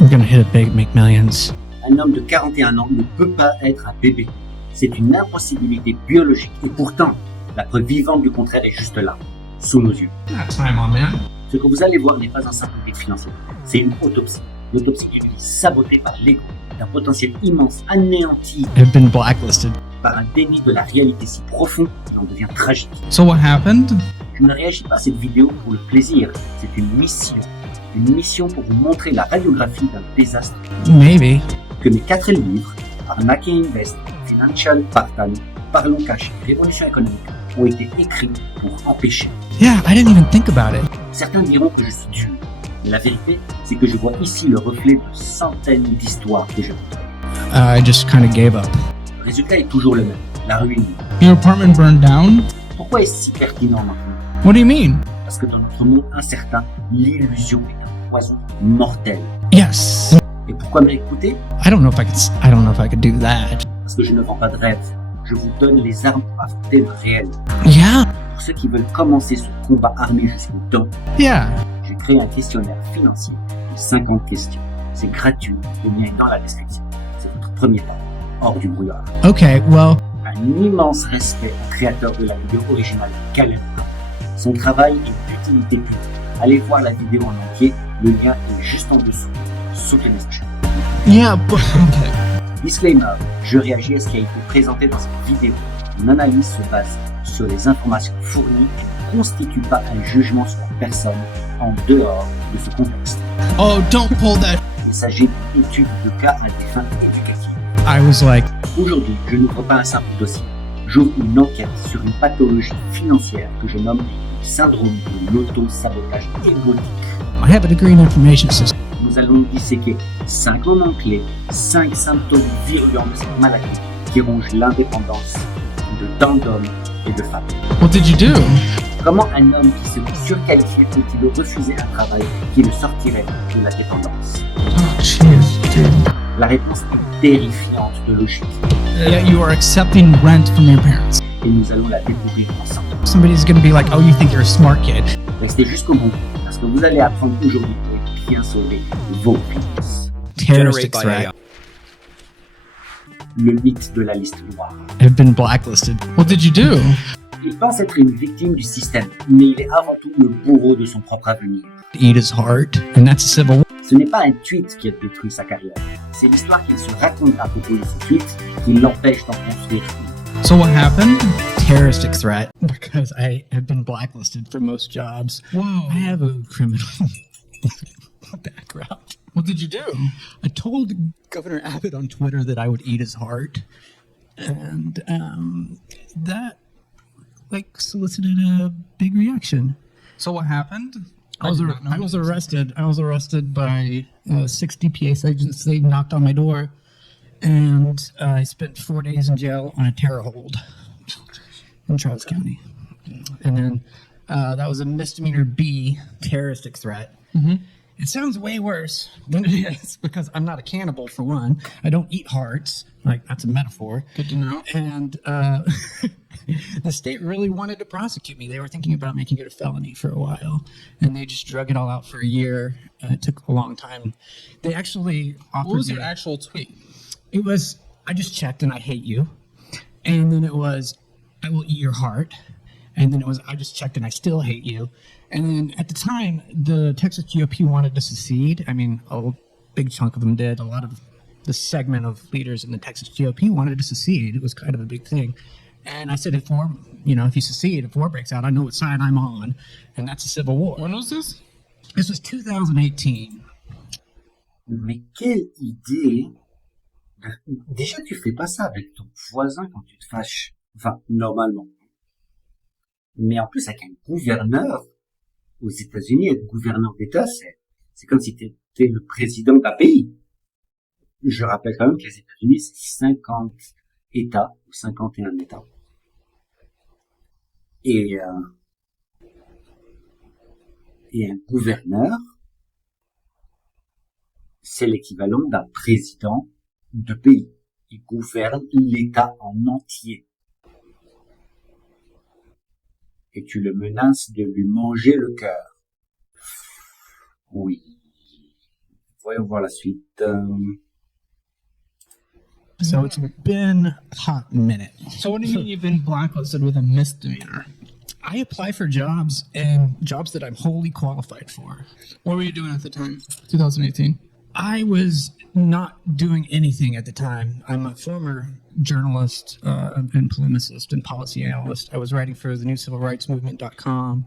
I'm gonna hit it big, make millions. Un homme de 41 ans ne peut pas être un bébé. C'est une impossibilité biologique. Et pourtant, la preuve vivante du contraire est juste là, sous nos yeux. Time on, man. Ce que vous allez voir n'est pas un simple guide financier. C'est une autopsie. L'autopsie d'une vie sabotée par l'ego, d'un potentiel immense anéanti I've been blacklisted. par un déni de la réalité si profond qu'il en devient tragique. So what happened? Je ne réagis pas à cette vidéo pour le plaisir. C'est une mission. Une mission pour vous montrer la radiographie d'un désastre. Maybe. Que mes 4 livres, Arnaque et Invest, Financial Partan, Parlons Cash et Révolution économique, ont été écrits pour empêcher. Yeah, I didn't even think about it. Certains diront que je suis dur. Mais la vérité, c'est que je vois ici le reflet de centaines d'histoires que je vis. I just kind of gave up. Le résultat est toujours le même, la ruine. Your apartment burned down? Pourquoi est-ce si pertinent maintenant? What do you mean? Parce que dans notre monde incertain, l'illusion est un poison mortel. Yes. Et pourquoi m'écouter? I don't know if I could do that. Parce que je ne vends pas de rêve. Je vous donne les armes pour affronter le réel. Yeah. Pour ceux qui veulent commencer ce combat armé jusqu'au dents, Yeah. j'ai créé un questionnaire financier de 50 questions. C'est gratuit, le lien est dans la description. C'est votre premier pas, hors du brouillard. Okay, well, Un immense respect au créateur de la vidéo originale, Caleb. Son travail est d'utilité publique. Allez voir la vidéo en entier, le lien est juste en dessous. Soutenez ce channel. yeah, but okay. Disclaimer, je réagis à ce qui a été présenté dans cette vidéo. Mon analyse se base sur les informations fournies et ne constitue pas un jugement sur la personne en dehors de ce contexte. Oh, don't pull that. Il s'agit d'une étude de cas à des fins éducatives. I was like, Aujourd'hui, je n'ouvre pas un simple dossier. J'ouvre une enquête sur une pathologie financière que je nomme le syndrome de l'auto-sabotage égotique. I have a degree in information systems. Nous allons disséquer 5 moments clés, 5 symptômes virulents de cette maladie qui ronge l'indépendance de tant d'hommes et de femmes. What did you do? Comment un homme qui se dit surqualifié peut-il refuser un travail qui le sortirait de la dépendance? Oh, jeez, dude. La réponse est terrifiante de logique Yeah, you are accepting rent from your parents. et nous allons la découvrir ensemble. Somebody's gonna be like, oh, you think you're a smart kid. Restez jusqu'au bout parce que vous allez apprendre aujourd'hui pour bien sauver vos finances. Terroristic threat. Le mythe de la liste noire. Have been blacklisted. What did you do? Il pense être une victime du système, mais il est avant tout le bourreau de son propre avenir. Eat his heart, and that's a civil war. Ce n'est pas un tweet qui a détruit sa carrière, c'est l'histoire qu'il se raconte à propos de ce tweet qui l'empêche d'en construire une. So what happened? Terroristic threat. Because I have been blacklisted for most jobs. Whoa. I have a criminal background. What did you do? I told Governor Abbott on Twitter that I would eat his heart. And that solicited a big reaction. So what happened? I was arrested. I was arrested by 60 PAS agents. They knocked on my door, and I spent 4 days in jail on a terror hold in Travis County. And then that was a misdemeanor B, terroristic threat. Mm-hmm. It sounds way worse than it is because I'm not a cannibal, for one. I don't eat hearts. Like, that's a metaphor. Good to know. And the state really wanted to prosecute me. They were thinking about making it a felony for a while. And they just drug it all out for a year. It took a long time. They actually offered. What was your actual tweet? It was, I just checked and I hate you. And then it was, I will eat your heart. And then it was, I just checked and I still hate you. And then at the time, the Texas GOP wanted to secede. I mean, a big chunk of them did. A lot of the segment of leaders in the Texas GOP wanted to secede. It was kind of a big thing. And I said, if you secede, if war breaks out, I know what side I'm on. And that's a civil war. When was this? This was 2018. Mais quelle idée! Déjà, tu fais pas ça avec ton voisin quand tu te fâches. Enfin, normalement. Mais en plus, avec un gouverneur aux États-Unis, être gouverneur d'État, c'est comme si tu étais le président d'un pays. Je rappelle quand même que les États-Unis, c'est 50 États ou 51 États. Et un gouverneur, c'est l'équivalent d'un président de pays. Il gouverne l'État en entier. Et tu le menaces de lui manger le cœur. Oui. Voyons voir la suite. So it's been a hot minute. So what do you mean you've been blacklisted with a misdemeanor? I apply for jobs and jobs that I'm wholly qualified for. What were you doing at the time? 2018. I was not doing anything at the time. I'm a former journalist and polemicist and policy analyst. I was writing for the newcivilrightsmovement.com.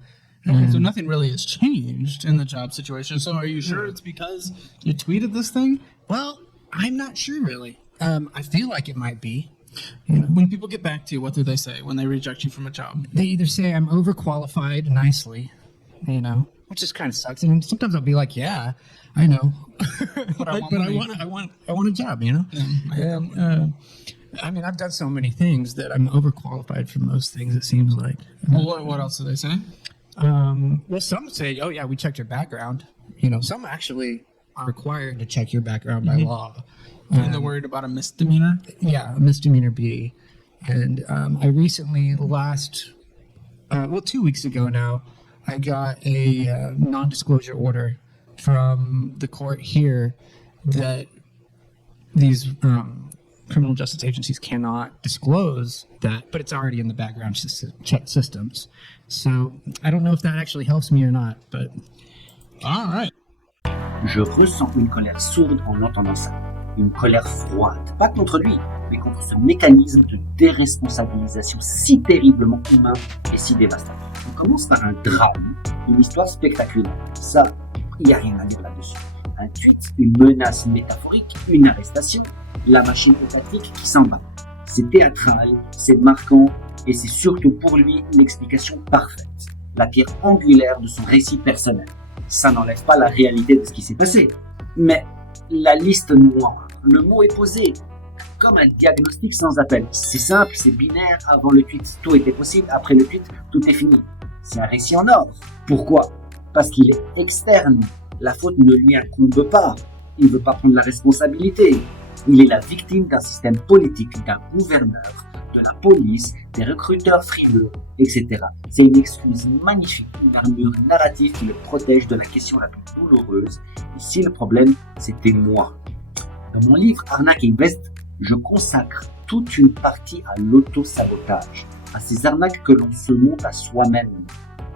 Okay, so nothing really has changed in the job situation. So are you sure it's because you tweeted this thing? Well, I'm not sure really. I feel like it might be. When people get back to you, what do they say when they reject you from a job? They either say I'm overqualified nicely, which just kind of sucks. And sometimes I'll be like, yeah, I know, but I want a job, I mean, I've done so many things that I'm overqualified for most things, it seems like. Well, what else do they say? Well, some say, oh yeah, we checked your background. Some actually are required to check your background by law. And they're worried about a misdemeanor? Yeah, a misdemeanor B. And I recently, 2 weeks ago now, I got a non-disclosure order from the court here that these criminal justice agencies cannot disclose that, but it's already in the background check systems. So I don't know if that actually helps me or not, but... All right. Je ressens une colère sourde en entendant ça. Une colère froide, pas contre lui, mais contre ce mécanisme de déresponsabilisation si terriblement humain et si dévastateur. On commence par un drame, une histoire spectaculaire. Ça, il n'y a rien à dire là-dessus. Un tweet, une menace métaphorique, une arrestation, la machine étatique qui s'en bat. C'est théâtral, c'est marquant, et c'est surtout pour lui l'explication parfaite, la pierre angulaire de son récit personnel. Ça n'enlève pas la réalité de ce qui s'est passé, mais la liste noire, le mot est posé, comme un diagnostic sans appel. C'est simple, c'est binaire, avant le tweet, tout était possible, après le tweet, tout est fini. C'est un récit en or. Pourquoi? Parce qu'il est externe, la faute ne lui incombe pas, il ne veut pas prendre la responsabilité. Il est la victime d'un système politique, d'un gouverneur, de la police, des recruteurs frileux, etc. C'est une excuse magnifique, une armure narrative qui le protège de la question la plus douloureuse. Ici, le problème, c'était moi. Dans mon livre Arnaque et Invest, je consacre toute une partie à l'auto-sabotage, à ces arnaques que l'on se monte à soi-même.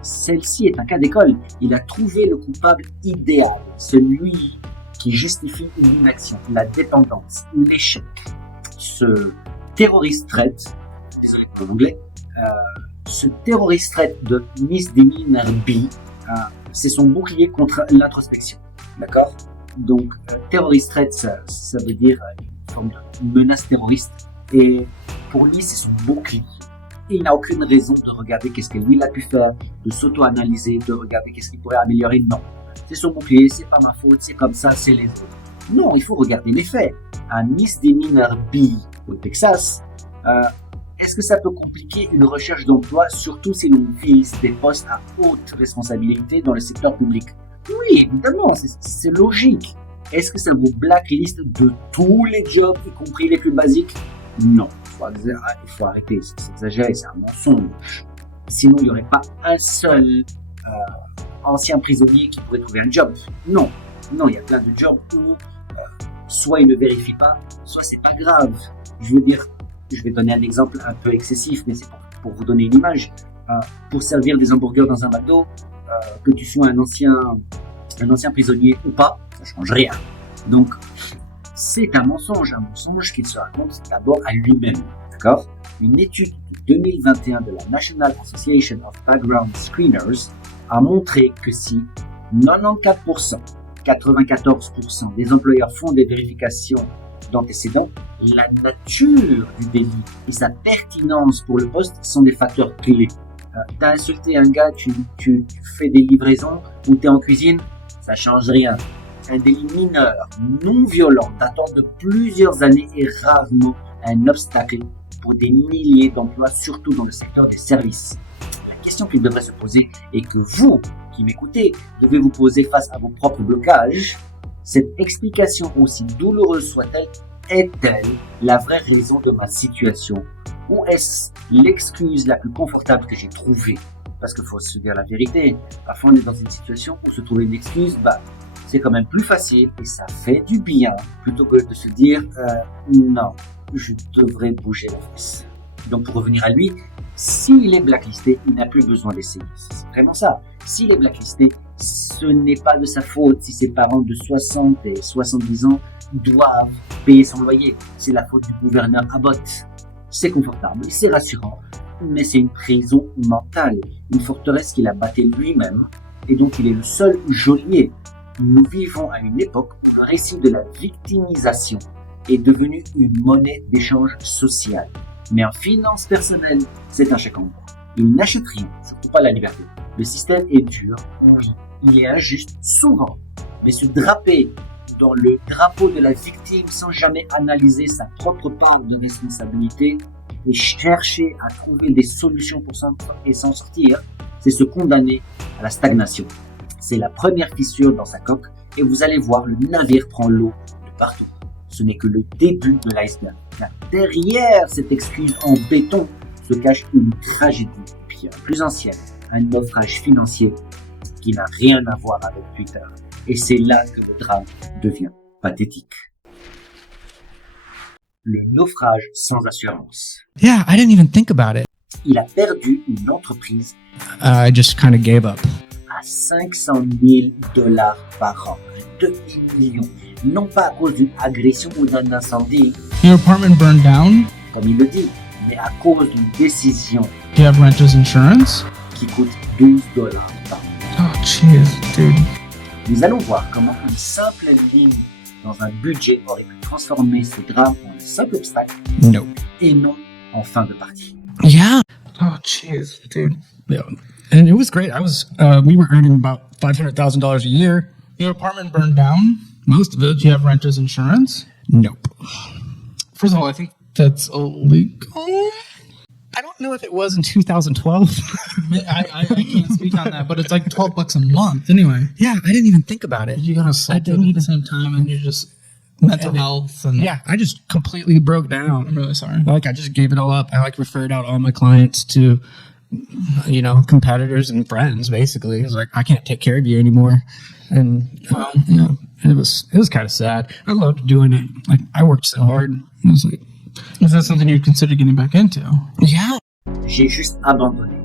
Celle-ci est un cas d'école. Il a trouvé le coupable idéal, celui qui justifie une inaction, la dépendance, l'échec. Ce terrorist threat, désolé pour l'anglais, ce terrorist threat de misdemeanor B, c'est son bouclier contre l'introspection. D'accord? Donc, terrorist threat, ça veut dire une forme de menace terroriste. Et pour lui, c'est son bouclier. Il n'a aucune raison de regarder qu'est-ce que lui il a pu faire, de s'auto-analyser, de regarder qu'est-ce qu'il pourrait améliorer. Non. C'est son bouclier, c'est pas ma faute, c'est comme ça, c'est les autres. Non, il faut regarder les faits. Un misdemeanor B au Texas, est-ce que ça peut compliquer une recherche d'emploi, surtout si l'on vise des postes à haute responsabilité dans le secteur public? Oui, évidemment, c'est logique. Est-ce que ça vous blacklist de tous les jobs, y compris les plus basiques? Non, il faut arrêter, c'est exagéré, c'est un mensonge. Sinon, il n'y aurait pas un seul ancien prisonnier qui pourrait trouver un job. Non, il y a plein de jobs où soit il ne vérifie pas, soit c'est pas grave. Je veux dire, je vais donner un exemple un peu excessif, mais c'est pour vous donner une image. Pour servir des hamburgers dans un McDo, que tu sois un ancien prisonnier ou pas, ça change rien. Donc, c'est un mensonge qu'il se raconte d'abord à lui-même. D'accord? Une étude de 2021 de la National Association of Background Screeners a montré que si 94%, 94% des employeurs font des vérifications d'antécédents, la nature du délit et sa pertinence pour le poste sont des facteurs clés. T'as insulté un gars, tu fais des livraisons ou t'es en cuisine, ça change rien. Un délit mineur, non violent, datant de plusieurs années est rarement un obstacle pour des milliers d'emplois, surtout dans le secteur des services. La question qu'il devrait se poser et que vous, qui m'écoutez, devez vous poser face à vos propres blocages, cette explication, aussi douloureuse soit-elle, est-elle la vraie raison de ma situation? Ou est-ce l'excuse la plus confortable que j'ai trouvée? Parce qu'il faut se dire la vérité. Parfois, on est dans une situation où se trouver une excuse, c'est c'est quand même plus facile et ça fait du bien plutôt que de se dire non, je devrais bouger la fesse. Donc pour revenir à lui, s'il est blacklisté, il n'a plus besoin d'essayer. C'est vraiment ça. S'il est blacklisté, ce n'est pas de sa faute si ses parents de 60 et 70 ans doivent payer son loyer. C'est la faute du gouverneur Abbott. C'est confortable, c'est rassurant, mais c'est une prison mentale, une forteresse qu'il a bâtie lui-même et dont il est le seul geôlier. Nous vivons à une époque où le récit de la victimisation est devenu une monnaie d'échange social. Mais en finance personnelle, c'est un chèque en bois. Il n'achète rien, surtout pas la liberté. Le système est dur, oui, il est injuste, souvent. Mais se draper dans le drapeau de la victime sans jamais analyser sa propre part de responsabilité et chercher à trouver des solutions pour s'en sortir, c'est se condamner à la stagnation. C'est la première fissure dans sa coque et vous allez voir, le navire prend l'eau de partout. Ce n'est que le début de l'iceberg. Car derrière cette excuse en béton se cache une tragédie bien plus ancienne, un naufrage financier qui n'a rien à voir avec Twitter. Et c'est là que le drame devient pathétique. Le naufrage sans assurance. Yeah, I didn't even think about it. Il a perdu une entreprise I just kind of gave up. à 500 000 $ par an, 2 millions, non pas à cause d'une agression ou d'un incendie, Your apartment burned down. comme il le dit, mais à cause d'une décision Do you have renter's insurance? qui coûte 12 $ par mois. Oh, jeez, dude. Nous allons voir comment une simple ligne dans un budget aurait pu transformer ce drame en un simple obstacle Nope. et non en fin de partie. Yeah. Oh, jeez, dude. Yeah. And it was great. We were earning about $500,000 a year. Your apartment burned down. Most of it. Do you have renter's insurance? Nope. First of all, I think that's illegal. I don't know if it was in 2012. I can't speak on that, but it's like $12 a month anyway. Yeah, I didn't even think about it. You gotta sleep didn't at the same time, and you're just mental health and Yeah, I just completely broke down. I'm really sorry. I just gave it all up. I referred out all my clients to, competitors and friends. Basically, it was like, I can't take care of you anymore, and it was kind of sad. I loved doing it. Like, I worked so hard. It was like, Is that something you'd consider getting back into? yeah, J'ai juste abandonné.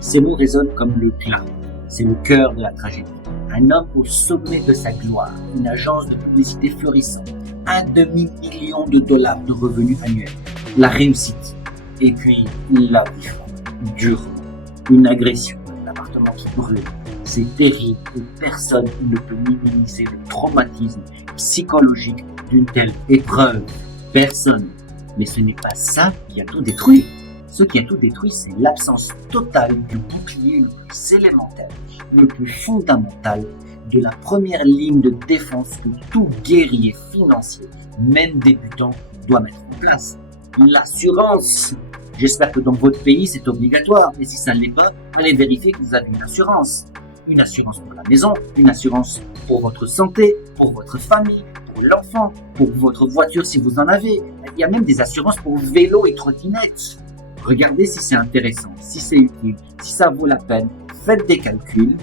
Ces mots résonnent comme le glas. C'est le cœur de la tragédie. Un homme au sommet de sa gloire, une agence de publicité florissante, $1 demi-million de revenus annuels, la réussite, et puis la vie dure, une agression, l'appartement qui brûle. C'est terrible et personne ne peut minimiser le traumatisme psychologique d'une telle épreuve. Personne. Mais ce n'est pas ça qui a tout détruit. Ce qui a tout détruit, c'est l'absence totale du bouclier le plus élémentaire, le plus fondamental, de la première ligne de défense que tout guerrier financier, même débutant, doit mettre en place. L'assurance. J'espère que dans votre pays, c'est obligatoire. Et si ça ne l'est pas, allez vérifier que vous avez une assurance. Une assurance pour la maison, une assurance pour votre santé, pour votre famille, pour l'enfant, pour votre voiture si vous en avez. Il y a même des assurances pour vélo et trottinette. Regardez si c'est intéressant, si c'est utile, si ça vaut la peine. Faites des calculs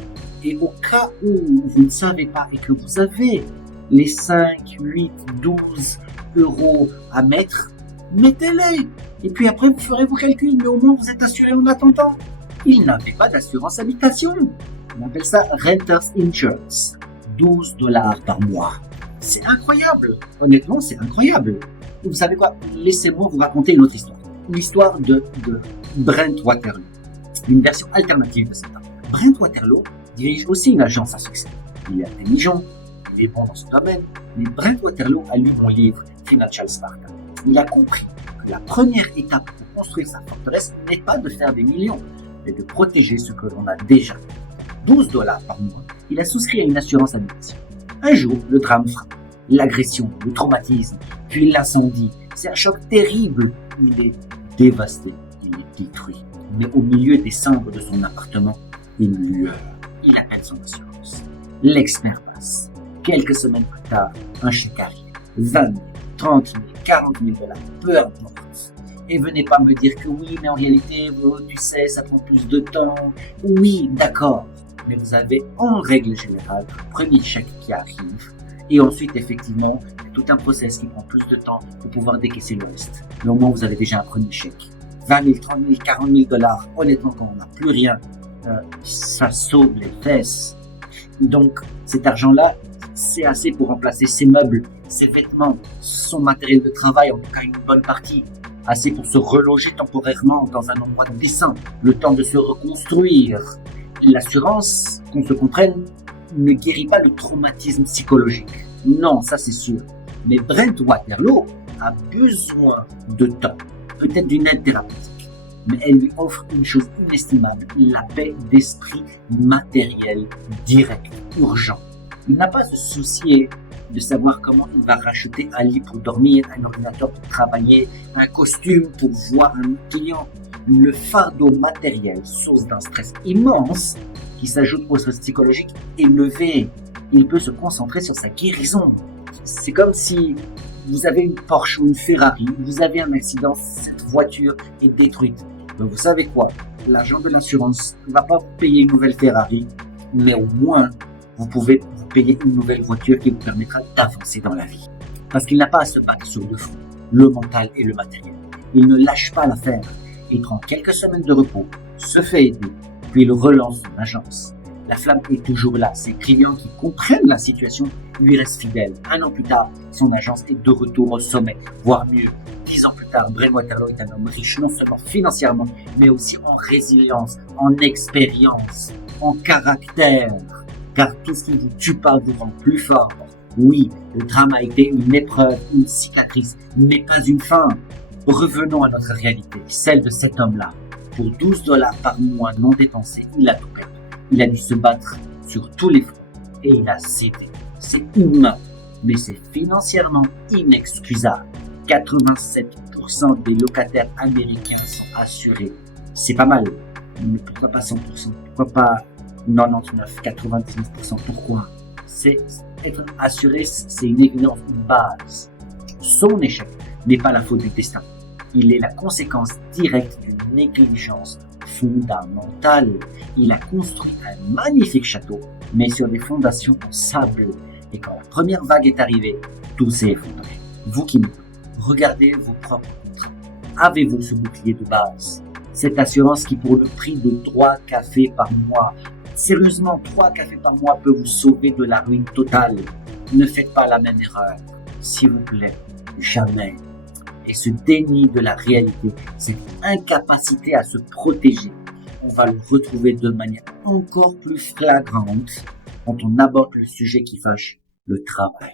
et au cas où vous ne savez pas et que vous avez les 5, 8, 12 euros à mettre, mettez-les. Et puis après, vous ferez vos calculs, mais au moins vous êtes assuré en attendant. Il n'avait pas d'assurance habitation. On appelle ça Renter's Insurance. 12 $ par mois. C'est incroyable. Honnêtement, c'est incroyable. Et vous savez quoi? Laissez-moi vous raconter une autre histoire. L'histoire de Brent Waterloo. Une version alternative de cette histoire. Brent Waterloo dirige aussi une agence à succès. Il est intelligent, il est bon dans son domaine, mais Brent Waterloo a lu mon livre Financial Sparta. Il a compris que la première étape pour construire sa forteresse n'est pas de faire des millions, mais de protéger ce que l'on a déjà. 12 $ par mois, il a souscrit à une assurance habitation. Un jour, le drame frappe. L'agression, le traumatisme, puis l'incendie. C'est un choc terrible. Il est dévasté, il est détruit. Mais au milieu des cendres de son appartement, une lueur. Il appelle son assurance. L'expert passe. Quelques semaines plus tard, un chèque arrive. 20 000, 30 000, 40 000 $, peu importe. Et venez pas me dire que oui, mais en réalité, tu sais, ça prend plus de temps. Oui, d'accord. mais vous avez en règle générale un premier chèque qui arrive et ensuite effectivement il y a tout un process qui prend plus de temps pour pouvoir décaisser le reste. Mais au moins vous avez déjà un premier chèque. 20 000, 30 000, 40 000 dollars, honnêtement quand on n'a plus rien, ça sauve les fesses. Donc cet argent-là, c'est assez pour remplacer ses meubles, ses vêtements, son matériel de travail, en tout cas une bonne partie. Assez pour se reloger temporairement dans un endroit décent, le temps de se reconstruire. L'assurance, qu'on se comprenne, ne guérit pas le traumatisme psychologique. Non, ça c'est sûr. Mais Brent Waterloo a besoin de temps, peut-être d'une aide thérapeutique. Mais elle lui offre une chose inestimable, la paix d'esprit matérielle, directe, urgent. Il n'a pas à se soucier de savoir comment il va racheter un lit pour dormir, un ordinateur pour travailler, un costume pour voir un client. Le fardeau matériel, source d'un stress immense, qui s'ajoute au stress psychologique élevé. Il peut se concentrer sur sa guérison. C'est comme si vous avez une Porsche ou une Ferrari, vous avez un accident, cette voiture est détruite. Mais vous savez quoi? L'agent de l'assurance ne va pas vous payer une nouvelle Ferrari, mais au moins, vous pouvez vous payer une nouvelle voiture qui vous permettra d'avancer dans la vie. Parce qu'il n'a pas à se battre sur deux fronts, le mental et le matériel. Il ne lâche pas l'affaire. Il prend quelques semaines de repos, se fait aider, puis il relance son agence. La flamme est toujours là. Ses clients qui comprennent la situation lui restent fidèles. 1 an plus tard, son agence est de retour au sommet, voire mieux. 10 ans plus tard, Brent Waterloo est un homme riche non seulement financièrement, mais aussi en résilience, en expérience, en caractère. Car tout ce qui ne vous tue pas vous rend plus fort. Oui, le drame a été une épreuve, une cicatrice, mais pas une fin. Revenons à notre réalité, celle de cet homme-là. Pour 12 $ par mois non dépensés, il a tout perdu. Il a dû se battre sur tous les fronts et il a cédé. C'est humain, mais c'est financièrement inexcusable. 87% des locataires américains sont assurés. C'est pas mal, mais pourquoi pas 100%? Pourquoi pas 99, 99%? Pourquoi? C'est être assuré, c'est une évidence, une base. Son échec n'est pas la faute du destin. Il est la conséquence directe d'une négligence fondamentale. Il a construit un magnifique château, mais sur des fondations en sable. Et quand la première vague est arrivée, tout s'est effondré. Vous qui m'écoutez, regardez vos propres contrats. Avez-vous ce bouclier de base? Cette assurance qui, pour le prix de 3 cafés par mois, sérieusement, 3 cafés par mois peut vous sauver de la ruine totale. Ne faites pas la même erreur. S'il vous plaît, jamais. Et ce déni de la réalité, cette incapacité à se protéger, on va le retrouver de manière encore plus flagrante quand on aborde le sujet qui fâche, le travail.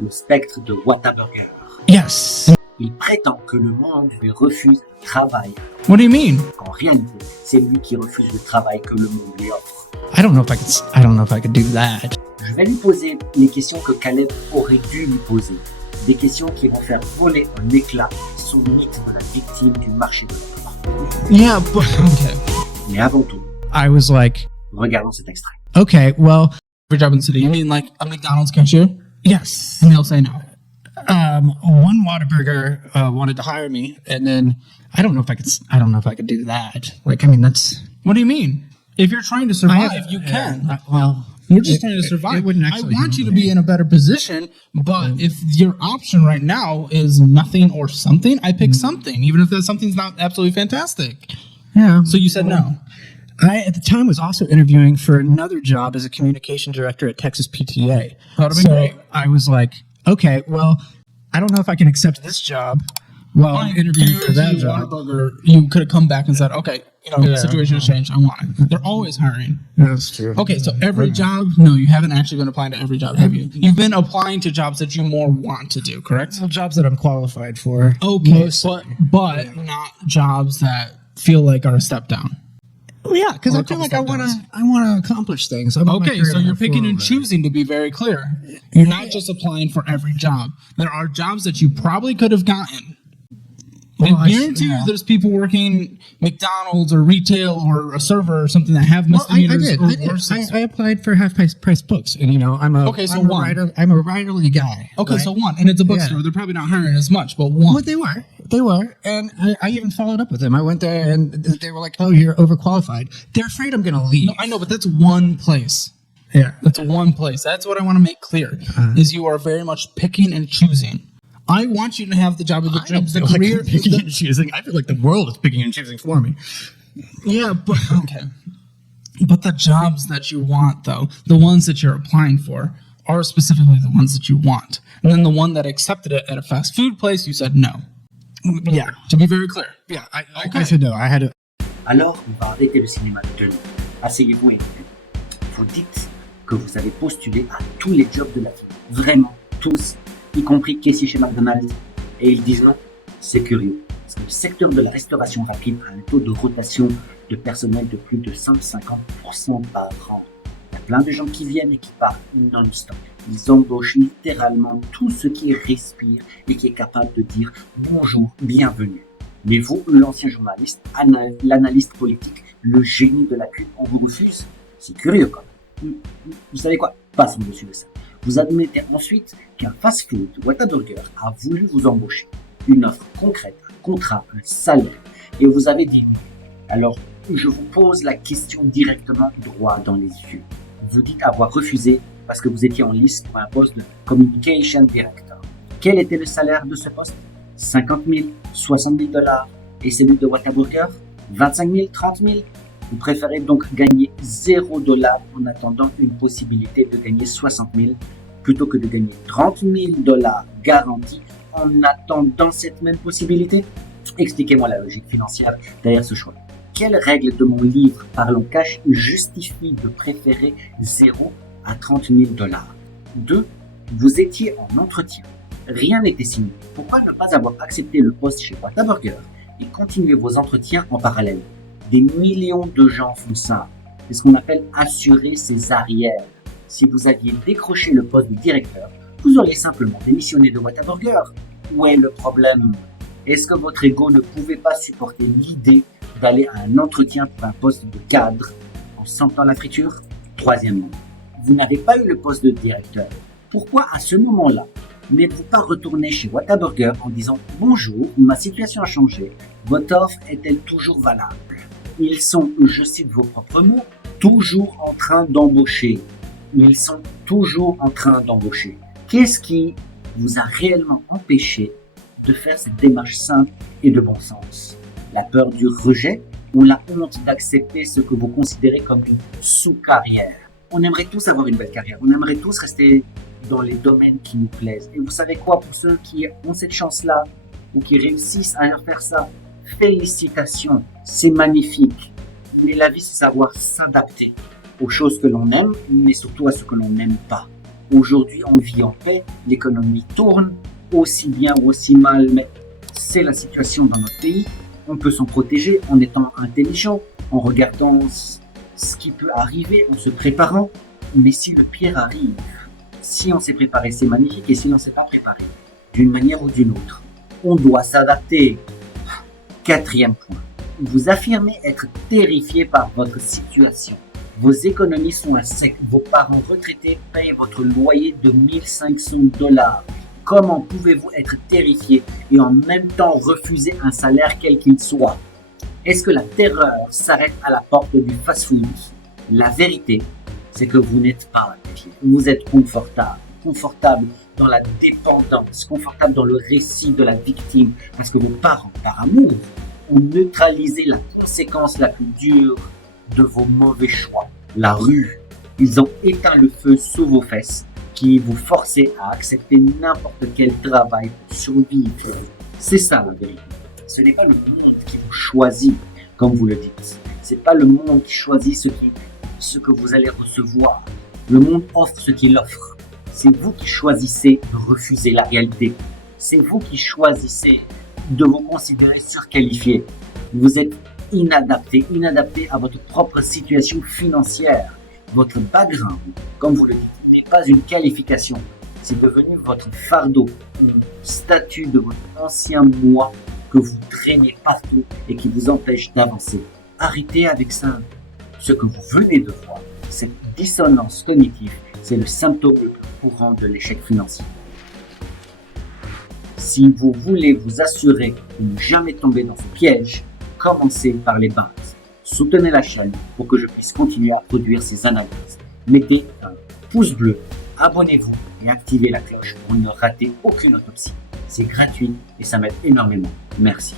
Le spectre de Whataburger. Yes. Il prétend que le monde lui refuse le travail. What do you mean? En réalité, c'est lui qui refuse le travail que le monde lui offre. I don't know if I could do that. Je vais lui poser les questions que Caleb aurait dû lui poser. Des questions qui vont faire voler en éclats son mythe de la victime du marché de l'emploi. Yeah, but okay. Mais avant tout, I was like, regardons cet extrait. okay, well, Every job in the city. You mean like a McDonald's cashier? yes. And they'll say no. One Whataburger wanted to hire me, and then I don't know if I could do that. Like, I mean, that's What do you mean? If you're trying to survive, you can. Well, You're just trying to survive. it wouldn't I actually want you to help me. be in a better position, but if your option right now is nothing or something, I pick something, even if that something's not absolutely fantastic. Yeah. So you said no. I, at the time, was also interviewing for another job as a communication director at Texas PTA. That would've been so great. I was like, okay, well, I don't know if I can accept this job while I'm interviewing for that job. Whataburger, you could have come back and said, okay, the situation has changed. I want it. They're always hiring. That's true. Okay, so every job, no, you haven't actually been applying to every job, have you? You've been applying to jobs that you more want to do, correct? Well, jobs that I'm qualified for. Okay, Most- but not jobs that feel like are a step down. Well, yeah, because Or I a feel couple like I step want to accomplish things. I want my Okay, career so to you're move picking and forward. choosing, to be very clear. You're not just applying for every job. There are jobs that you probably could have gotten, I guarantee you there's people working McDonald's or retail or a server or something that have misdemeanors or worse. I applied for half price books, and I'm a I'm a writerly guy. Okay, right? so one, and it's a bookstore. Yeah. They're probably not hiring as much, but one. Well, they were, and I even followed up with them. I went there, and they were like, "Oh, you're overqualified." They're afraid I'm going to leave. No, I know, but that's one place. Yeah, That's one place. That's what I want to make clear, is you are very much picking and choosing. I want you to have the job of the dreams, the career. Like picking and choosing. I feel like the world is picking and choosing for me. Yeah, but okay. But the jobs that you want, though, the ones that you're applying for, are specifically the ones that you want. And then the one that accepted it at a fast food place, you said no. Yeah, To be very clear. yeah. I said no. I had to. Alors, on va arrêter le cinéma de nuit. Asseyez-vous et écoutez. Vous dites que vous avez postulé à tous les jobs de la vie. Vraiment, tous. Y compris caissier chez McDonald's. Et ils disent non. C'est curieux. Parce que le secteur de la restauration rapide a un taux de rotation de personnel de plus de 150% par an. Il y a plein de gens qui viennent et qui partent non-stop. Ils embauchent littéralement tout ce qui respire et qui est capable de dire bonjour, bienvenue. Mais vous, l'ancien journaliste, l'analyste politique, le génie de la pub, on vous refuse. C'est curieux quand même. Vous savez quoi? Passons dessus de ça. Vous admettez ensuite qu'un fast-food, Whataburger, a voulu vous embaucher. Une offre concrète, un contrat, un salaire. Et vous avez dit oui. Alors, je vous pose la question directement droit dans les yeux. Vous dites avoir refusé parce que vous étiez en liste pour un poste de Communication Director. Quel était le salaire de ce poste? 50 000, 60 000 dollars. Et celui de Whataburger? 25 000, 30 000? Vous préférez donc gagner 0 $ en attendant une possibilité de gagner 60 000 plutôt que de gagner 30 000 $ garantis en attendant cette même possibilité? Expliquez-moi la logique financière derrière ce choix. Quelle règle de mon livre Parlons Cash justifie de préférer 0 à 30 000 $? 2. Vous étiez en entretien. Rien n'était signé. Pourquoi ne pas avoir accepté le poste chez Whataburger et continuer vos entretiens en parallèle? Des millions de gens font ça. C'est ce qu'on appelle assurer ses arrières. Si vous aviez décroché le poste de directeur, vous auriez simplement démissionné de Whataburger. Où est le problème? Est-ce que votre ego ne pouvait pas supporter l'idée d'aller à un entretien pour un poste de cadre en sentant la friture? Troisièmement, vous n'avez pas eu le poste de directeur. Pourquoi à ce moment-là n'êtes-vous pas retourné chez Whataburger en disant « Bonjour, ma situation a changé, votre offre est-elle toujours valable ?» Ils sont, je cite vos propres mots, toujours en train d'embaucher. Ils sont toujours en train d'embaucher. Qu'est-ce qui vous a réellement empêché de faire cette démarche simple et de bon sens? La peur du rejet ou la honte d'accepter ce que vous considérez comme une sous-carrière? On aimerait tous avoir une belle carrière. On aimerait tous rester dans les domaines qui nous plaisent. Et vous savez quoi, pour ceux qui ont cette chance-là ou qui réussissent à faire ça, félicitations, c'est magnifique. Mais la vie, c'est savoir s'adapter aux choses que l'on aime, mais surtout à ce que l'on n'aime pas. Aujourd'hui, on vit en paix, l'économie tourne, aussi bien ou aussi mal, mais c'est la situation dans notre pays. On peut s'en protéger en étant intelligent, en regardant ce qui peut arriver, en se préparant. Mais si le pire arrive, si on s'est préparé, c'est magnifique, et si on ne s'est pas préparé, d'une manière ou d'une autre, on doit s'adapter. Quatrième point, vous affirmez être terrifié par votre situation. Vos économies sont à sec. Vos parents retraités payent votre loyer de 1500 $. Comment pouvez-vous être terrifié et en même temps refuser un salaire quel qu'il soit? Est-ce que la terreur s'arrête à la porte du fast-food? La vérité, c'est que vous n'êtes pas terrifié. Vous êtes confortable dans la dépendance, confortable dans le récit de la victime, parce que vos parents, par amour, ont neutralisé la conséquence la plus dure de vos mauvais choix, la rue. Ils ont éteint le feu sous vos fesses, qui vous forçait à accepter n'importe quel travail pour survivre. C'est ça la vérité. Ce n'est pas le monde qui vous choisit, comme vous le dites. C'est pas le monde qui choisit ce que vous allez recevoir. Le monde offre ce qu'il offre. C'est vous qui choisissez de refuser la réalité. C'est vous qui choisissez de vous considérer surqualifié. Vous êtes inadapté à votre propre situation financière. Votre background, comme vous le dites, n'est pas une qualification. C'est devenu votre fardeau, un statut de votre ancien moi que vous drainez partout et qui vous empêche d'avancer. Arrêtez avec ça. Ce que vous venez de voir, cette dissonance cognitive, c'est le symptôme le plus courant de l'échec financier. Si vous voulez vous assurer de ne jamais tomber dans ce piège, commencez par les bases. Soutenez la chaîne pour que je puisse continuer à produire ces analyses. Mettez un pouce bleu, abonnez-vous et activez la cloche pour ne rater aucune autopsie. C'est gratuit et ça m'aide énormément. Merci.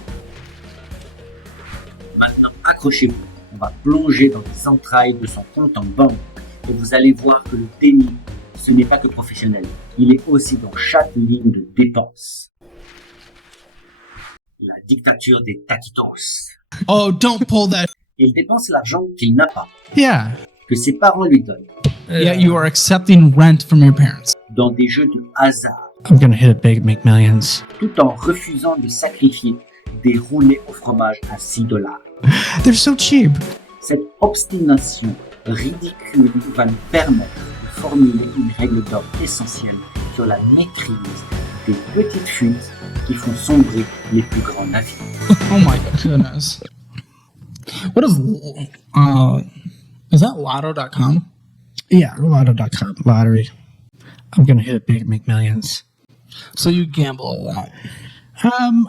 Maintenant, accrochez-vous. On va plonger dans les entrailles de son compte en banque et vous allez voir que le déni, ce n'est pas que professionnel. Il est aussi dans chaque ligne de dépense. La dictature des taquitos. Oh, don't pull that. Il dépense l'argent qu'il n'a pas, Yeah. que ses parents lui donnent, Yet you are accepting rent from your parents. dans des jeux de hasard, I'm gonna hit it big, make millions. tout en refusant de sacrifier des roulés au fromage à $6. They're so cheap. Cette obstination ridicule va nous permettre de formuler une règle d'or essentielle sur la maîtrise des petites fuites qui font sombrer les plus grands navires. Oh my goodness. What is that lotto.com? Yeah, lotto.com, lottery. I'm gonna hit it big, make millions. So you gamble a lot.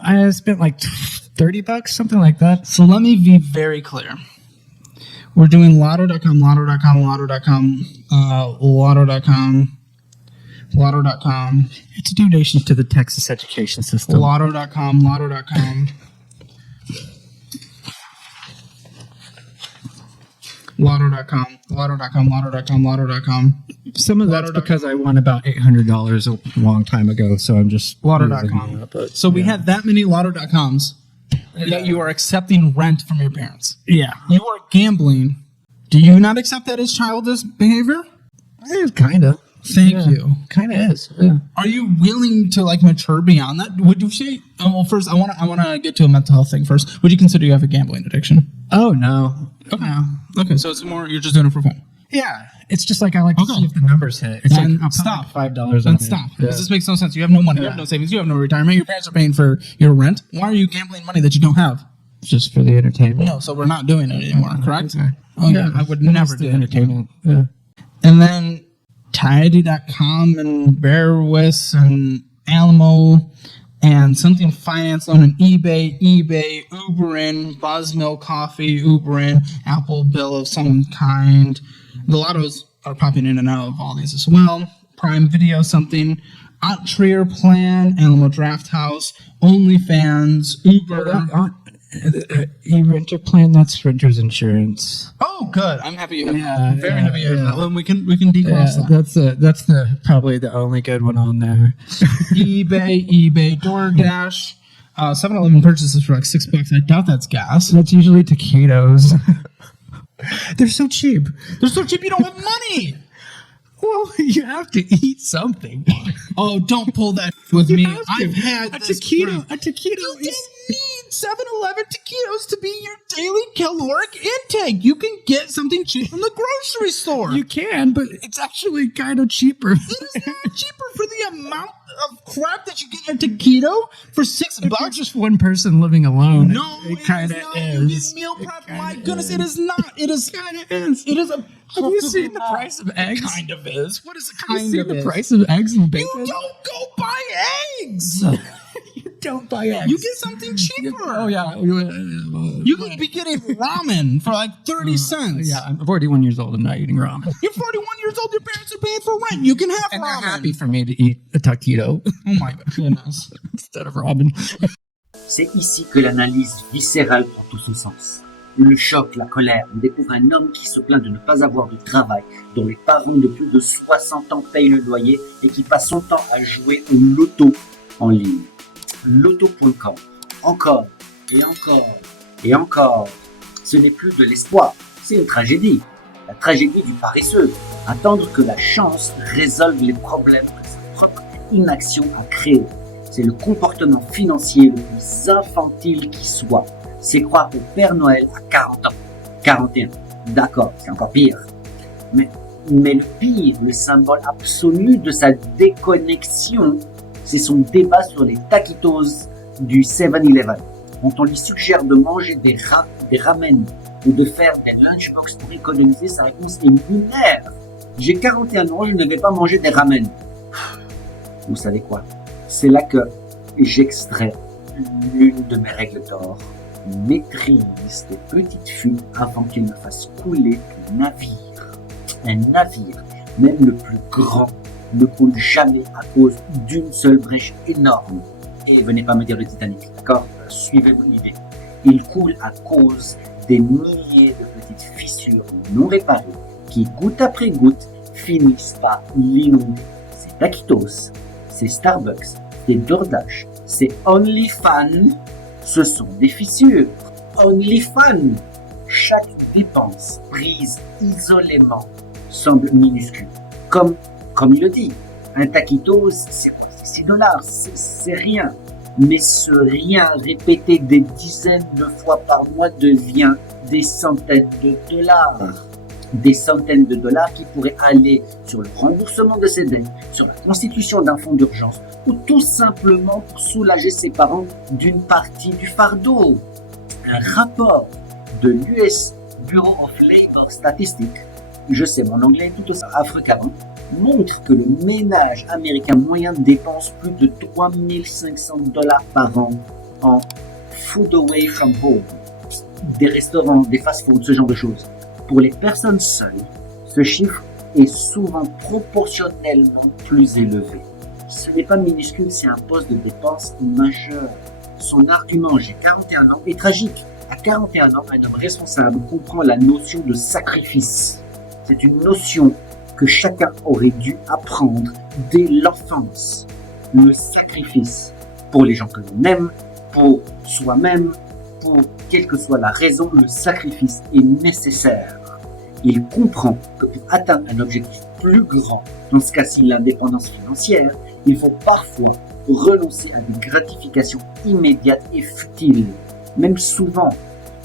I spent like $30, something like that. So let me be very clear. We're doing lotto.com, lotto.com, lotto.com, lotto.com, lotto.com, It's donations to the Texas education system. lotto.com, lotto.com. Lotto.com, lotto.com, lotto.com, lotto.com, Some of that's because I won about $800 a long time ago, so I'm just lotto.com. So we had that many lotto.coms, yet you are accepting rent from your parents. Yeah, You are gambling. Do you not accept that as childish behavior? kind of. Thank you. Kind of is. Yeah. Are you willing to like mature beyond that? Would you say? Well, first, I want to get to a mental health thing first. Would you consider you have a gambling addiction? Oh no. Okay. Okay. So it's more you're just doing it for fun. Yeah, it's just like I like to Okay. see if the numbers hit. It's Then like I'll put stop. like $5 on Then it. stop. Yeah. Because this makes no sense. You have no money. You have no savings. You have no retirement. Your parents are paying for your rent. Why are you gambling money that you don't have? Just for the entertainment. No. So we're not doing it anymore. Correct? Okay. Oh yeah. I would never Just do the it. entertainment. Yeah. And then Tidy.com and Bearwis and Alamo and something finance on an eBay, Uberin, Buzzmill Coffee, Uberin, Apple Bill of some kind. The lottos are popping in and out of all these as well. Prime Video something, Trier Plan, Alamo Draft House, OnlyFans, Uber. E-renter plan, that's renter's insurance. Oh, good. I'm happy you have Yeah, very yeah, happy you have yeah. that one. We can decross that. That's the probably the only good one on there. eBay, DoorDash, 7-Eleven purchases for like $6. I doubt that's gas. That's usually taquitos. They're so cheap. They're so cheap you don't have money. Well, you have to eat something. Oh, don't pull that with me. have to. I've had a this taquito. drink. A taquito You is. didn't need 7-Eleven taquitos to be your daily caloric intake. You can get something cheap from the grocery store. You can, but it's actually kind of cheaper. It is not cheaper for the amount of crap that you get in a taquito for $6. If you're just one person living alone, No, it it kind is of not. You is. get meal prep. My kinda goodness, is. it is not. It is Kind of is. It is a. Have you seen the price of eggs? Kind of is. What is it? Have you Kind seen of the is? price of eggs and bacon? You don't go buy eggs. You don't buy eggs. You get something cheaper. Oh yeah. You could be getting ramen for like 30 cents. Yeah, I'm 41 years old. I'm not eating ramen. You're 41 years old. Your parents are paying for rent. You can have And ramen. they're happy for me to eat a taquito Oh my goodness. instead of ramen. C'est ici que l'analyse viscérale prend tout son sens. Le choc, la colère, on découvre un homme qui se plaint de ne pas avoir de travail, dont les parents de plus de 60 ans payent le loyer et qui passe son temps à jouer au loto en ligne. Loto.com. Encore, et encore, et encore. Ce n'est plus de l'espoir, c'est une tragédie. La tragédie du paresseux. Attendre que la chance résolve les problèmes que sa propre inaction a créés. C'est le comportement financier le plus infantile qui soit. C'est croire au Père Noël à 40 ans. 41. D'accord, c'est encore pire. Mais le pire, le symbole absolu de sa déconnexion, c'est son débat sur les taquitos du 7-Eleven. quand on lui suggère de manger des ramen ou de faire des lunchbox pour économiser, sa réponse est lunaire. J'ai 41 ans, je ne vais pas manger des ramen. Vous savez quoi? C'est là que j'extrais l'une de mes règles d'or. Maîtrise tes petites fuites avant qu'elles ne fassent couler ton navire. Un navire, même le plus grand, ne coule jamais à cause d'une seule brèche énorme. Et venez pas me dire le Titanic, d'accord? Suivez l'idée. Il coule à cause des milliers de petites fissures non réparées qui, goutte après goutte, finissent par l'inonder. C'est Taquitos, c'est Starbucks, c'est DoorDash, c'est OnlyFans. Ce sont des fissures. OnlyFans. Chaque dépense prise isolément semble minuscule. Comme il le dit, un taquitos, c'est quoi? C'est $6, c'est rien. Mais ce rien répété des dizaines de fois par mois devient des centaines de dollars. Des centaines de dollars qui pourraient aller sur le remboursement de ses dettes, sur la constitution d'un fonds d'urgence, ou tout simplement pour soulager ses parents d'une partie du fardeau. Un rapport de l'US Bureau of Labor Statistics, je sais mon anglais est tout aussi affreux qu'avant, montre que le ménage américain moyen dépense plus de $3 500 par an en food away from home, des restaurants, des fast-foods, ce genre de choses. Pour les personnes seules, ce chiffre est souvent proportionnellement plus élevé. Ce n'est pas minuscule, c'est un poste de dépense majeur. Son argument « j'ai 41 ans » est tragique. À 41 ans, un homme responsable comprend la notion de sacrifice. C'est une notion que chacun aurait dû apprendre dès l'enfance. Le sacrifice pour les gens que l'on aime, pour soi-même, pour quelle que soit la raison, le sacrifice est nécessaire. Il comprend que pour atteindre un objectif plus grand, dans ce cas-ci l'indépendance financière, il faut parfois renoncer à des gratifications immédiates et futiles. Même souvent,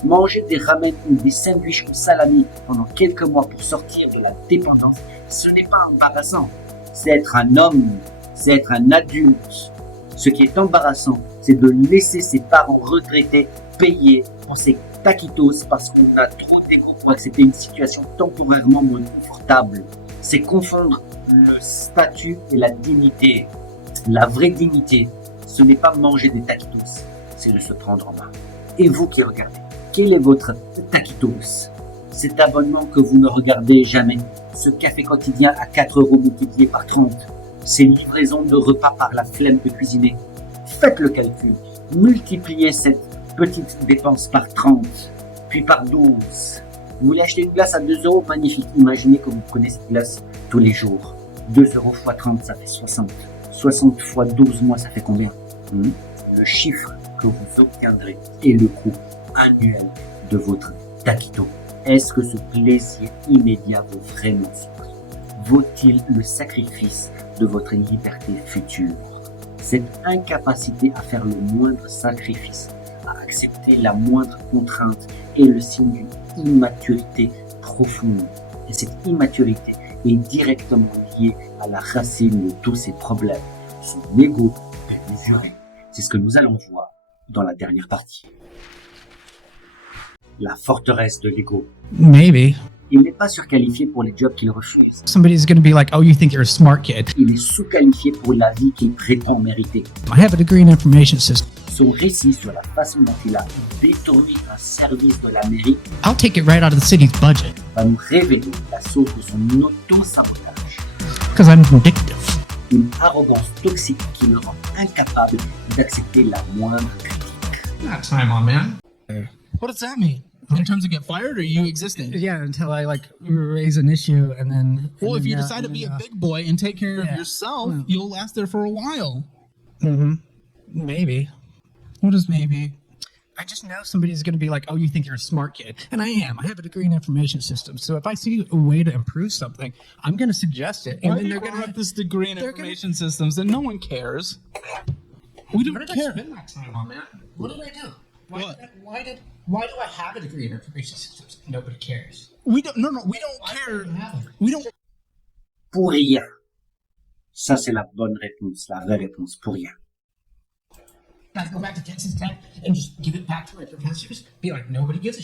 manger des ramen ou des sandwichs au salami pendant quelques mois pour sortir de la dépendance, ce n'est pas embarrassant. C'est être un homme, c'est être un adulte. Ce qui est embarrassant, c'est de laisser ses parents retraités payer pour ses taquitos parce qu'on a trop d'ego pour accepter une situation temporairement moins confortable. C'est confondre le statut et la dignité. La vraie dignité, ce n'est pas manger des taquitos, c'est de se prendre en main. Et vous qui regardez, quel est votre taquitos? Cet abonnement que vous ne regardez jamais, ce café quotidien à 4 € multiplié par 30, ces livraisons de repas par la flemme de cuisiner. Faites le calcul, multipliez cette petite dépense par 30, puis par 12. Vous voulez acheter une glace à 2 €, magnifique. Imaginez que vous prenez cette glace tous les jours. 2 € x 30, ça fait 60. 60 x 12 mois, ça fait combien? Le chiffre que vous obtiendrez et le coût annuel de votre taquito. Est-ce que ce plaisir immédiat vaut vraiment ce prix? Vaut-il le sacrifice de votre liberté future? Cette incapacité à faire le moindre sacrifice, à accepter la moindre contrainte est le signe d'une immaturité profonde. Et cette immaturité est directement liée à la racine de tous ces problèmes, son ego démesuré. C'est ce que nous allons voir dans la dernière partie. La forteresse de l'ego. Maybe. Il n'est pas surqualifié pour les jobs qu'il refuse. Somebody's going to be like, oh, you think you're a smart kid. Il est sous-qualifié pour la vie qu'il prétend mériter. I have a degree in information systems. Son récit sur la façon dont il a détourné un service de la mairie I'll take it right out of the city's budget. va nous révéler la source de son auto-sabotage. Because I'm vindictive. Une arrogance toxique qui le rend incapable d'accepter la moindre critique. Not time on, man. What does that mean? In terms of get fired or you existing? Yeah, until I like raise an issue and then. Well, if you decide to be a big boy and take care of yourself, you'll last there for a while. Maybe. What is maybe? I just know somebody's going to be like, oh, you think you're a smart kid. And I am. I have a degree in information systems. So if I see a way to improve something, I'm going to suggest it. And Why then do they're you going to have this degree in they're gonna- information systems and no one cares? We don't What did I care. spend my time on, man? What did I do? What? Why do I have a degree in information systems? Nobody cares. We don't. No, we don't care. We don't. Pour rien. Ça, c'est la bonne réponse, la vraie réponse, pour rien. Gotta go back to Texas Tech and just give it back to my professors? Be like, nobody gives a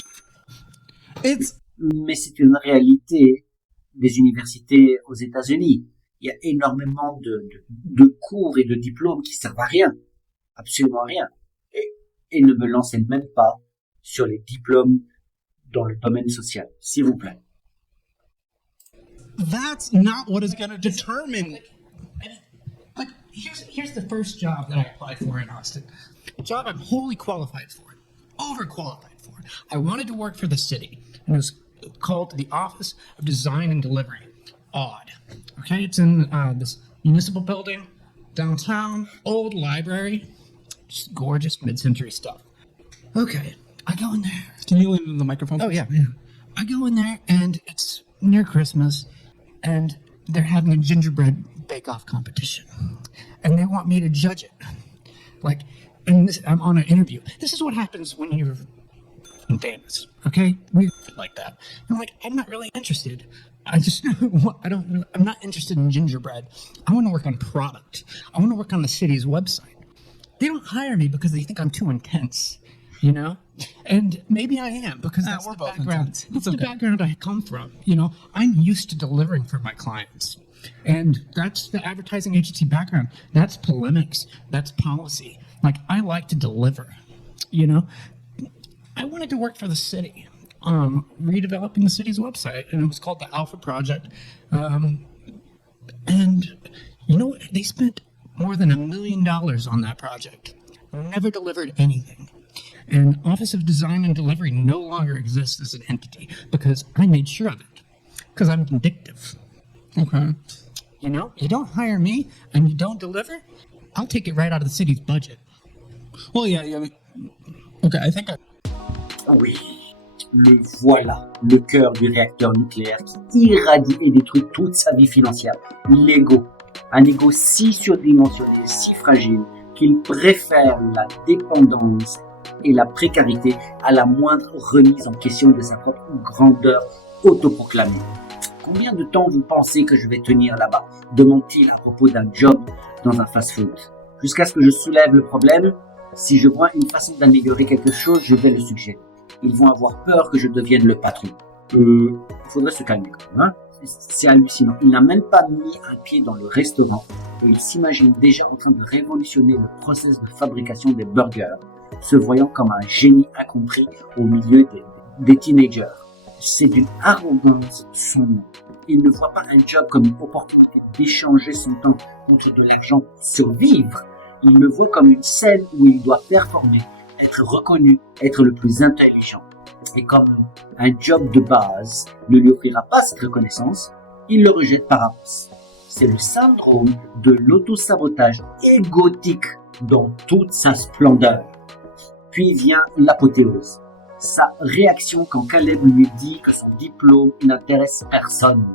It's Mais c'est une réalité des universités aux États-Unis. Il y a énormément de cours et de diplômes qui servent à rien. Absolument à rien. Et ne me lancez même pas sur les diplômes dans le domaine social, s'il vous plaît. that's not what is going to determine. Like, here's the first job that I applied for in Austin. A job I'm wholly qualified for, overqualified for. I wanted to work for the city, and it was called the Office of Design and Delivery. Odd. Okay, it's in this municipal building downtown, old library, just gorgeous mid-century stuff. Okay, I go in there. Can you lean into the microphone? Oh, yeah. I go in there, and it's near Christmas, and they're having a gingerbread bake-off competition. And they want me to judge it. Like, I'm on an interview. This is what happens when you're famous, okay? We like that. I'm like, I'm not really interested. I'm not interested in gingerbread. I want to work on product. I want to work on the city's website. They don't hire me because they think I'm too intense, you know? And maybe I am because that's we're the both background. intense. That's It's the okay. background I come from. You know, I'm used to delivering for my clients. And that's the advertising agency background. That's polemics. That's policy. Like, I like to deliver, you know? I wanted to work for the city, redeveloping the city's website, and it was called the Alpha Project. And you know what? They spent more than $1 million on that project. Never delivered anything. And Office of Design and Delivery no longer exists as an entity because I made sure of it. Because I'm vindictive. Okay. You know, you don't hire me and you don't deliver, I'll take it right out of the city's budget. Well, yeah. Okay, I think Oui, le voilà, le cœur du réacteur nucléaire qui irradie et détruit toute sa vie financière. L'ego. Un ego si surdimensionné, si fragile, qu'il préfère la dépendance et la précarité à la moindre remise en question de sa propre grandeur autoproclamée. Combien de temps vous pensez que je vais tenir là-bas? Demande-t-il à propos d'un job dans un fast-food. Jusqu'à ce que je soulève le problème, si je vois une façon d'améliorer quelque chose, je vais le suggérer. Ils vont avoir peur que je devienne le patron. Faudrait se calmer quand même, hein? C'est hallucinant. Il n'a même pas mis un pied dans le restaurant et il s'imagine déjà en train de révolutionner le process de fabrication des burgers, se voyant comme un génie incompris au milieu des teenagers. C'est d'une arrogance sans nom. Il ne voit pas un job comme une opportunité d'échanger son temps contre de l'argent pour survivre. Il le voit comme une scène où il doit performer, être reconnu, être le plus intelligent. Et comme un job de base ne lui offrira pas cette reconnaissance, il le rejette par avance. C'est le syndrome de l'autosabotage égotique dans toute sa splendeur. Puis vient l'apothéose. Sa réaction quand Caleb lui dit que son diplôme n'intéresse personne.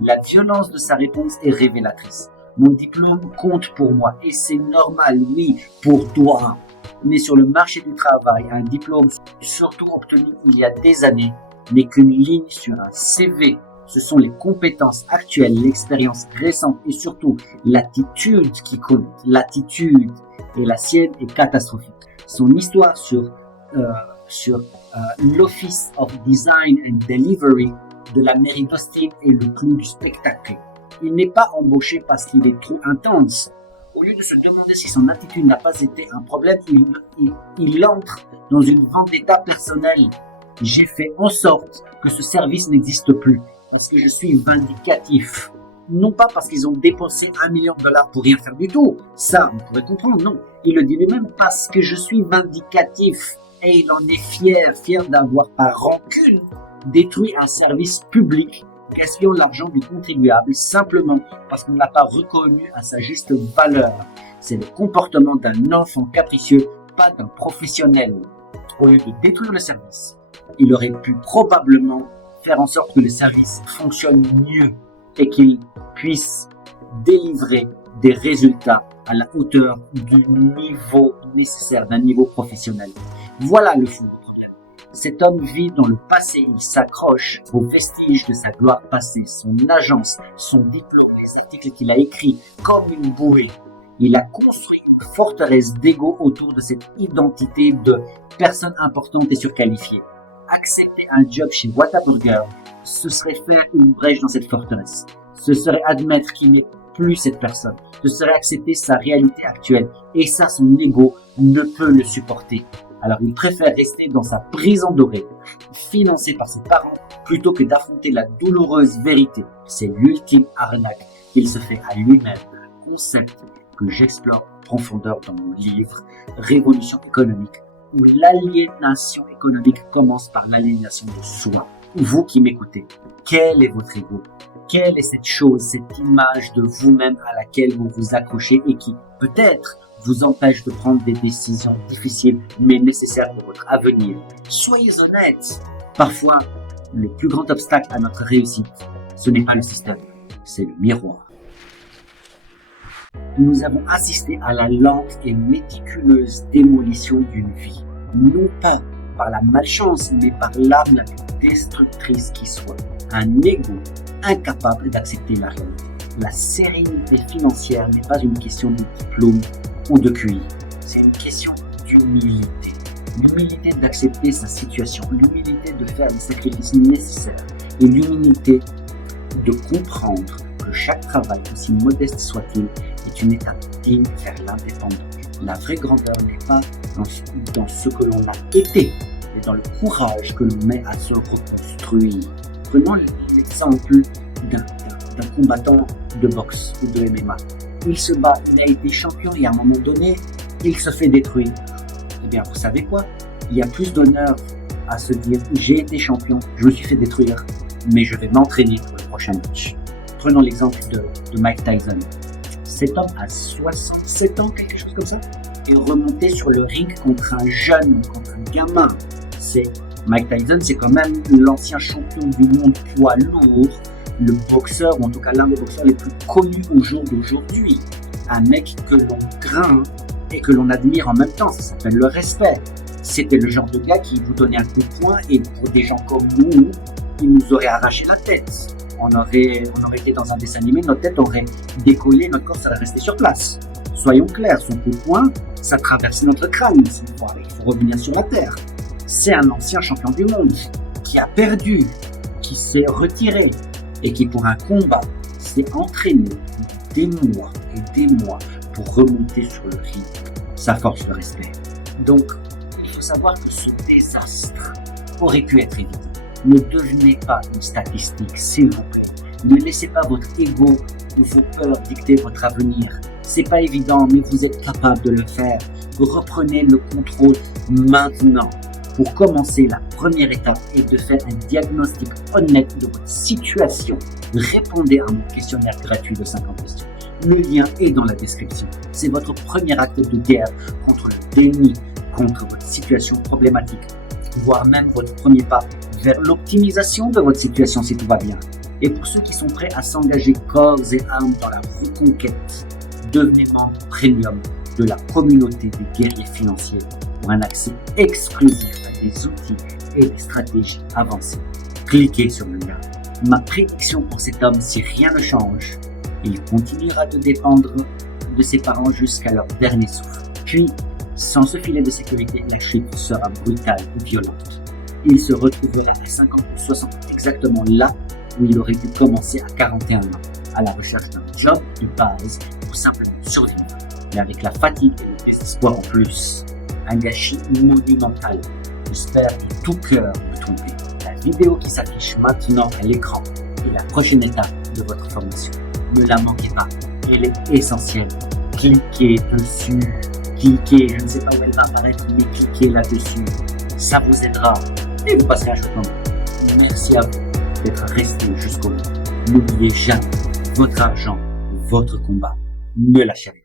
La violence de sa réponse est révélatrice. Mon diplôme compte pour moi et c'est normal, oui, pour toi. Mais sur le marché du travail, un diplôme, surtout obtenu il y a des années, n'est qu'une ligne sur un CV. Ce sont les compétences actuelles, l'expérience récente et surtout l'attitude qui compte. L'attitude, et la sienne est catastrophique. Son histoire sur l'Office of Design and Delivery de la mairie d'Austin est le clou du spectacle. Il n'est pas embauché parce qu'il est trop intense. Au lieu de se demander si son attitude n'a pas été un problème, il entre dans une vendetta personnelle. J'ai fait en sorte que ce service n'existe plus parce que je suis vindicatif. Non pas parce qu'ils ont dépensé $1 million pour rien faire du tout. Ça, on pourrait comprendre, non. Il le dit lui-même parce que je suis vindicatif. Et il en est fier d'avoir par rancune détruit un service public, gaspillant l'argent du contribuable simplement parce qu'on ne l'a pas reconnu à sa juste valeur. C'est le comportement d'un enfant capricieux, pas d'un professionnel. Au lieu de détruire le service, il aurait pu probablement faire en sorte que le service fonctionne mieux et qu'il puisse délivrer des résultats à la hauteur du niveau nécessaire, d'un niveau professionnel. Voilà le fond du problème. Cet homme vit dans le passé, il s'accroche aux vestiges de sa gloire passée, son agence, son diplôme, les articles qu'il a écrits comme une bouée. Il a construit une forteresse d'ego autour de cette identité de personne importante et surqualifiée. Accepter un job chez Whataburger, ce serait faire une brèche dans cette forteresse. Ce serait admettre qu'il n'est plus cette personne. Ce serait accepter sa réalité actuelle. Et ça, son ego ne peut le supporter. Alors il préfère rester dans sa prison dorée, financée par ses parents, plutôt que d'affronter la douloureuse vérité. C'est l'ultime arnaque qu'il se fait à lui-même. Le concept que j'explore en profondeur dans mon livre « Révolution économique », où l'aliénation économique commence par l'aliénation de soi. Vous qui m'écoutez, quel est votre ego? Quelle est cette chose, cette image de vous-même à laquelle vous vous accrochez et qui, peut-être, vous empêche de prendre des décisions difficiles mais nécessaires pour votre avenir? Soyez honnêtes. Parfois, le plus grand obstacle à notre réussite, ce n'est pas le système, c'est le miroir. Nous avons assisté à la lente et méticuleuse démolition d'une vie, non pas par la malchance, mais par l'arme la plus destructrice qui soit, un ego incapable d'accepter la réalité. La sérénité financière n'est pas une question de diplôme ou de QI, c'est une question d'humilité. L'humilité d'accepter sa situation, l'humilité de faire les sacrifices nécessaires et l'humilité de comprendre que chaque travail, aussi modeste soit-il, est une étape digne vers l'indépendance. La vraie grandeur n'est pas dans ce que l'on a été, mais dans le courage que l'on met à se reconstruire. Prenons l'exemple d'un combattant de boxe ou de MMA. Il se bat, il a été champion et à un moment donné, il se fait détruire. Eh bien, vous savez quoi? Il y a plus d'honneur à se dire j'ai été champion, je me suis fait détruire, mais je vais m'entraîner pour le prochain match. Prenons l'exemple de Mike Tyson. Cet homme a 67 ans, quelque chose comme ça, et remonté sur le ring contre un jeune, contre un gamin. Mike Tyson, c'est quand même l'ancien champion du monde poids lourd, le boxeur, ou en tout cas l'un des boxeurs les plus connus au jour d'aujourd'hui. Un mec que l'on craint et que l'on admire en même temps, ça s'appelle le respect. C'était le genre de gars qui vous donnait un coup de poing et pour des gens comme nous, il nous aurait arraché la tête. On aurait été dans un dessin animé, notre tête aurait décollé, notre corps serait resté sur place. Soyons clairs, son coup de poing, ça traverse notre crâne. Il faut revenir sur la terre. C'est un ancien champion du monde qui a perdu, qui s'est retiré et qui pour un combat s'est entraîné des mois et des mois pour remonter sur le ring. Ça force le respect. Donc, il faut savoir que ce désastre aurait pu être évité. Ne devenez pas une statistique, s'il vous plaît. Ne laissez pas votre ego ou vos peurs dicter votre avenir. C'est pas évident, mais vous êtes capable de le faire. Reprenez le contrôle maintenant. Pour commencer, la première étape est de faire un diagnostic honnête de votre situation. Répondez à mon questionnaire gratuit de 50 questions. Le lien est dans la description. C'est votre premier acte de guerre contre le déni, contre votre situation problématique, voire même votre premier pas vers l'optimisation de votre situation si tout va bien. Et pour ceux qui sont prêts à s'engager corps et âme dans la reconquête, devenez membre premium de la communauté des guerriers financiers pour un accès exclusif à des outils et des stratégies avancées. Cliquez sur le lien. Ma prédiction pour cet homme, si rien ne change, il continuera de dépendre de ses parents jusqu'à leur dernier souffle. Puis, sans ce filet de sécurité, la chute sera brutale et violente. Il se retrouvera à 50 ou 60 ans exactement là où il aurait dû commencer à 41 ans, à la recherche d'un job de base pour simplement survivre, mais avec la fatigue et le désespoir en plus. Un gâchis monumental. J'espère de tout cœur vous tromper. La vidéo qui s'affiche maintenant à l'écran est la prochaine étape de votre formation. Ne la manquez pas, elle est essentielle. Cliquez dessus. Cliquez, je ne sais pas où elle va apparaître, mais cliquez là-dessus. Ça vous aidera et vous passerez un chouette moment. Merci à vous d'être resté jusqu'au bout. N'oubliez jamais, votre argent, votre combat, ne lâchez rien.